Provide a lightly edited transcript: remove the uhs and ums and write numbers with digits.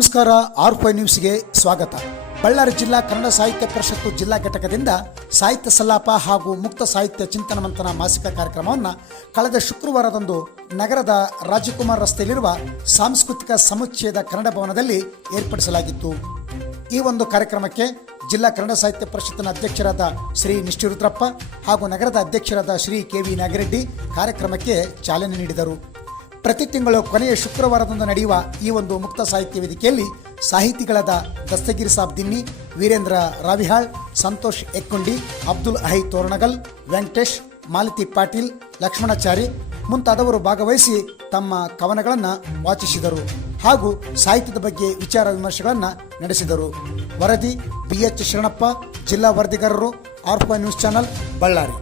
ನಮಸ್ಕಾರ. ಆರ್5 ನ್ಯೂಸ್ಗೆ ಸ್ವಾಗತ. ಬಳ್ಳಾರಿ ಜಿಲ್ಲಾ ಕನ್ನಡ ಸಾಹಿತ್ಯ ಪರಿಷತ್ತು ಜಿಲ್ಲಾ ಘಟಕದಿಂದ ಸಾಹಿತ್ಯ ಸಲ್ಲಾಪ ಹಾಗೂ ಮುಕ್ತ ಸಾಹಿತ್ಯ ಚಿಂತನ ಮಂಥನ ಮಾಸಿಕ ಕಾರ್ಯಕ್ರಮವನ್ನು ಕಳೆದ ಶುಕ್ರವಾರದಂದು ನಗರದ ರಾಜಕುಮಾರ್ ರಸ್ತೆಯಲ್ಲಿರುವ ಸಾಂಸ್ಕೃತಿಕ ಸಮುಚ್ಚಯದ ಕನ್ನಡ ಭವನದಲ್ಲಿ ಏರ್ಪಡಿಸಲಾಗಿತ್ತು. ಈ ಒಂದು ಕಾರ್ಯಕ್ರಮಕ್ಕೆ ಜಿಲ್ಲಾ ಕನ್ನಡ ಸಾಹಿತ್ಯ ಪರಿಷತ್ತಿನ ಅಧ್ಯಕ್ಷರಾದ ಶ್ರೀ ನಿಷ್ಠಿರುದ್ರಪ್ಪ ಹಾಗೂ ನಗರದ ಅಧ್ಯಕ್ಷರಾದ ಶ್ರೀ ಕೆ.ವಿ. ನಾಗಿರೆಡ್ಡಿ ಕಾರ್ಯಕ್ರಮಕ್ಕೆ ಚಾಲನೆ ನೀಡಿದರು. ಪ್ರತಿ ತಿಂಗಳು ಕೊನೆಯ ಶುಕ್ರವಾರದಂದು ನಡೆಯುವ ಈ ಒಂದು ಮುಕ್ತ ಸಾಹಿತ್ಯ ವೇದಿಕೆಯಲ್ಲಿ ಸಾಹಿತಿಗಳಾದ ದಸ್ತಗೀರ್ ಸಾಬ್ ದಿನ್ನಿ, ವೀರೇಂದ್ರ ರಾವಿಹಾಳ್, ಸಂತೋಷ್ ಎಕ್ಕುಂಡಿ, ಅಬ್ದುಲ್ ಅಹೈ ತೋರಣಗಲ್, ವೆಂಕಟೇಶ್, ಮಾಲತಿ ಪಾಟೀಲ್, ಲಕ್ಷ್ಮಣಾಚಾರಿ ಮುಂತಾದವರು ಭಾಗವಹಿಸಿ ತಮ್ಮ ಕವನಗಳನ್ನು ವಾಚಿಸಿದರು ಹಾಗೂ ಸಾಹಿತ್ಯದ ಬಗ್ಗೆ ವಿಚಾರ ವಿಮರ್ಶೆಗಳನ್ನು ನಡೆಸಿದರು. ವರದಿ BH ಶರಣಪ್ಪ, ಜಿಲ್ಲಾ ವರದಿಗಾರರು, ಆರ್5 ನ್ಯೂಸ್ ಚಾನಲ್, ಬಳ್ಳಾರಿ.